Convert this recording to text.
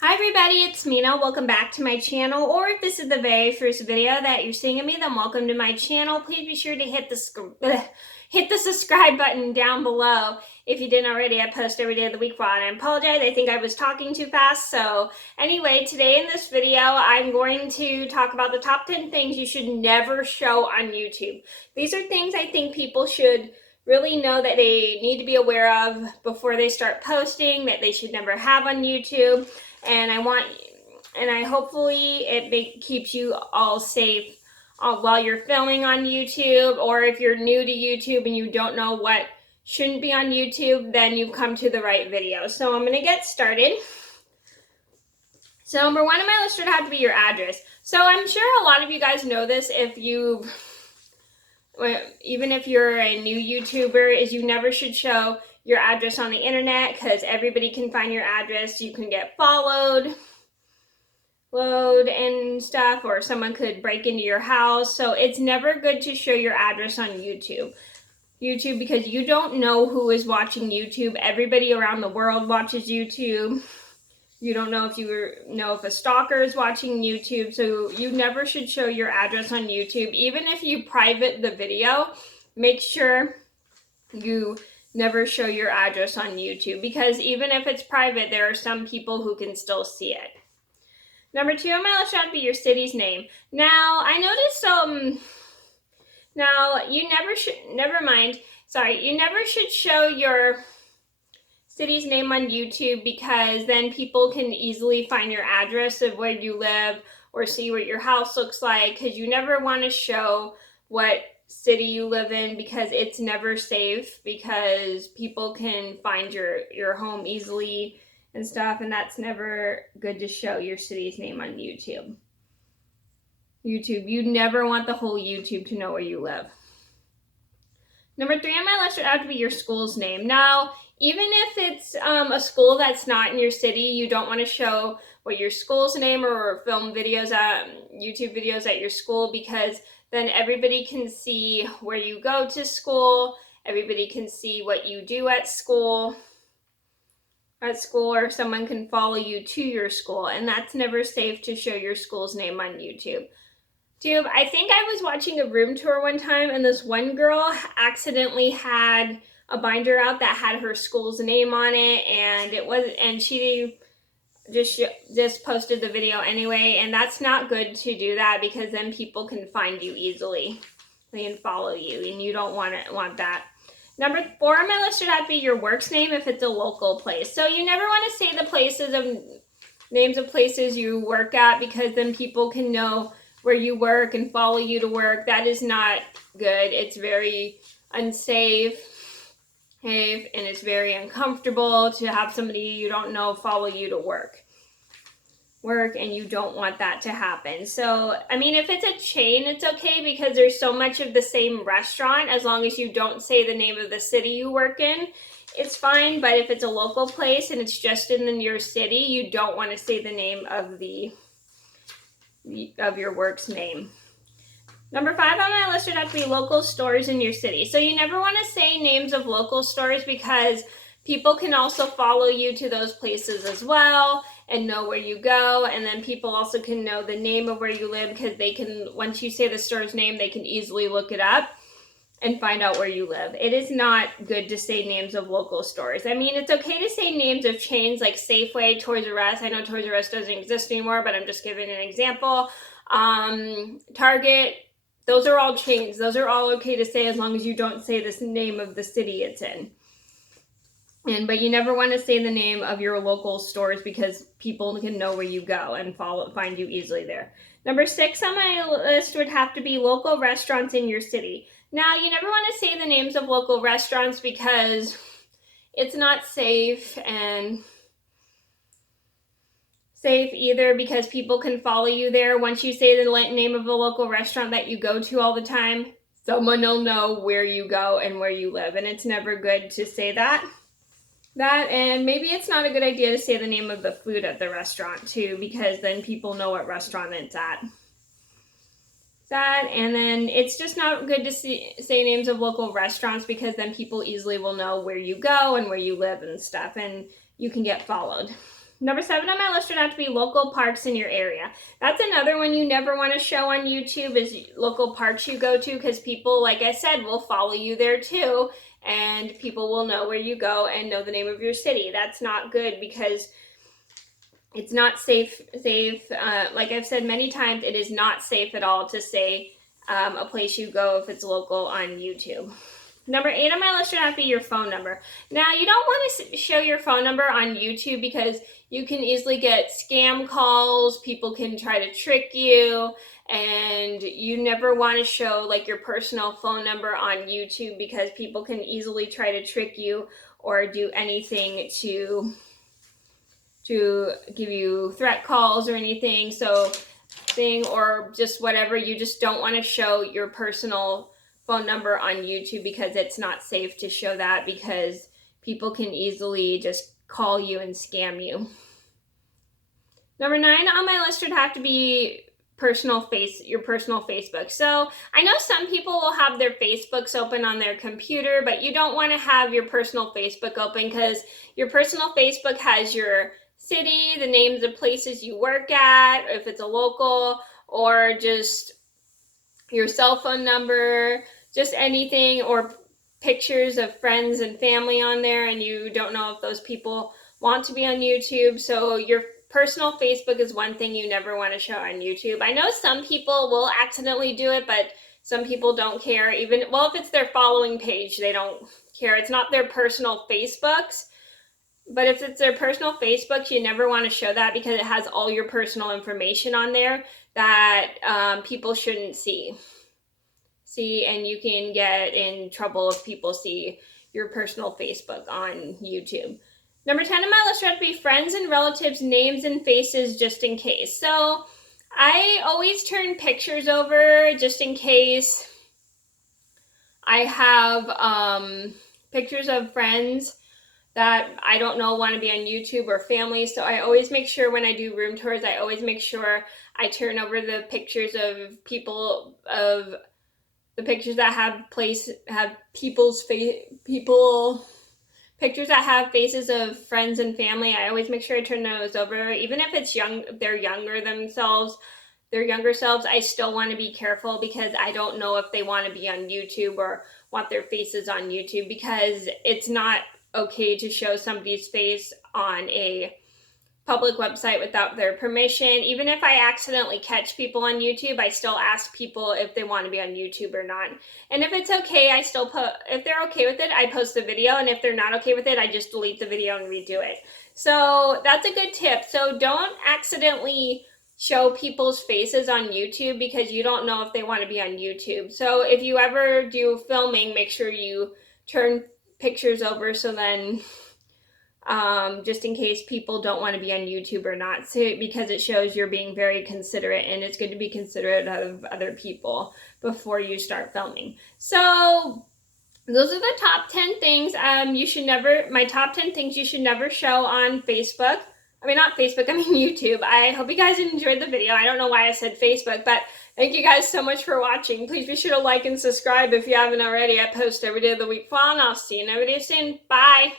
Hi everybody, it's Mena. Welcome back to my channel, or if this is the very first video that you're seeing of me, then welcome to my channel. Please be sure to hit the subscribe button down below. If you didn't already, I post every day of the week, and I apologize. I think I was talking too fast. So anyway, today in this video, I'm going to talk about the top 10 things you should never show on YouTube. These are things I think people should really know that they need to be aware of before they start posting, that they should never have on YouTube. And I hopefully it keeps you all safe while you're filming on YouTube, or if you're new to YouTube and you don't know what shouldn't be on YouTube, then you've come to the right video. So I'm gonna get started. So number one on my list would have to be your address. So I'm sure a lot of you guys know this even if you're a new YouTuber, is you never should show your address on the internet, because everybody can find your address. You can get followed and stuff, or someone could break into your house. So it's never good to show your address on YouTube, because you don't know who is watching YouTube. Everybody around the world watches YouTube. You don't know if a stalker is watching YouTube. So you never should show your address on YouTube. Even if you private the video, make sure you never show your address on YouTube, because even if it's private, there are some people who can still see it. Number two on my list should be your city's name. Now, I noticed, now you never should show your city's name on YouTube, because then people can easily find your address of where you live or see what your house looks like, because you never want to show what city you live in, because it's never safe, because people can find your home easily and stuff, and that's never good to show your city's name on YouTube. You never want the whole YouTube to know where you live. Number three on my list would have to be your school's name. Now, even if it's a school that's not in your city, you don't want to show what your school's name or film videos YouTube videos at your school, because then everybody can see where you go to school. Everybody can see what you do at school, or someone can follow you to your school, and that's never safe to show your school's name on YouTube. I think I was watching a room tour one time, and this one girl accidentally had a binder out that had her school's name on it, and she just posted the video anyway, and that's not good to do that, because then people can find you easily. They can follow you, and you don't want that. Number four on my list should have to be your work's name if it's a local place. So you never want to say the names of places you work at, because then people can know where you work and follow you to work. That is not good. It's very unsafe, and it's very uncomfortable to have somebody you don't know follow you to work, and you don't want that to happen. So, I mean, if it's a chain, it's okay, because there's so much of the same restaurant. As long as you don't say the name of the city you work in, it's fine. But if it's a local place and it's just in your city, you don't want to say the name of your work's name. Number five on my list would have to be local stores in your city. So you never want to say names of local stores, because people can also follow you to those places as well and know where you go. And then people also can know the name of where you live, because once you say the store's name, they can easily look it up and find out where you live. It is not good to say names of local stores. I mean, it's okay to say names of chains like Safeway, Toys R Us. I know Toys R Us doesn't exist anymore, but I'm just giving an example. Target, those are all chains. Those are all okay to say, as long as you don't say the name of the city it's in. But you never want to say the name of your local stores, because people can know where you go and find you easily there. Number six on my list would have to be local restaurants in your city. Now, you never want to say the names of local restaurants, because it's not safe either, because people can follow you there. Once you say the name of a local restaurant that you go to all the time, someone will know where you go and where you live, and it's never good to say that. And maybe it's not a good idea to say the name of the food at the restaurant too, because then people know what restaurant it's at. And then it's just not good to say names of local restaurants, because then people easily will know where you go and where you live and stuff, and you can get followed. Number 7 on my list would have to be local parks in your area. That's another one you never want to show on YouTube, is local parks you go to, because people, like I said, will follow you there too, and people will know where you go and know the name of your city. That's not good, because it's not safe. Like I've said many times, it is not safe at all to say a place you go if it's local on YouTube. Number 8 on my list would have to be your phone number. Now, you don't want to show your phone number on YouTube, because you can easily get scam calls. People can try to trick you, and you never want to show like your personal phone number on YouTube, because people can easily try to trick you or do anything to give you threat calls or anything. Or just whatever. You just don't want to show your personal phone number on YouTube, because it's not safe to show that, because people can easily just call you and scam you. Number 9 on my list would have to be your personal Facebook. So I know some people will have their Facebooks open on their computer, but you don't want to have your personal Facebook open, because your personal Facebook has your city, the names of places you work at, if it's a local, or just your cell phone number, just anything, or pictures of friends and family on there, and you don't know if those people want to be on YouTube. So your personal Facebook is one thing you never want to show on YouTube. I know some people will accidentally do it, but some people don't care. If it's their following page, they don't care. It's not their personal Facebooks. But if it's their personal Facebook, you never want to show that, because it has all your personal information on there that people shouldn't see. And you can get in trouble if people see your personal Facebook on YouTube. Number 10 on my list would be friends and relatives' names and faces, just in case. So I always turn pictures over just in case I have pictures of friends that I don't know want to be on YouTube, or family. So I always make sure when I do room tours, I always make sure I turn over the pictures of people, of the pictures that pictures that have faces of friends and family. I always make sure I turn those over, even if it's they're younger themselves, their younger selves. I still want to be careful, because I don't know if they want to be on YouTube or want their faces on YouTube, because it's not okay to show somebody's face on a public website without their permission. Even if I accidentally catch people on YouTube, I still ask people if they want to be on YouTube or not. And if it's okay, if they're okay with it, I post the video, and if they're not okay with it, I just delete the video and redo it. So that's a good tip. So don't accidentally show people's faces on YouTube, because you don't know if they want to be on YouTube. So if you ever do filming, make sure you turn pictures over, so then just in case people don't want to be on YouTube or not, because it shows you're being very considerate, and it's good to be considerate of other people before you start filming. So those are the top 10 things my top 10 things you should never show on Facebook. YouTube. I hope you guys enjoyed the video. I don't know why I said Facebook, but thank you guys so much for watching. Please be sure to like and subscribe if you haven't already. I post every day of the week. And I'll see you in a video soon. Bye.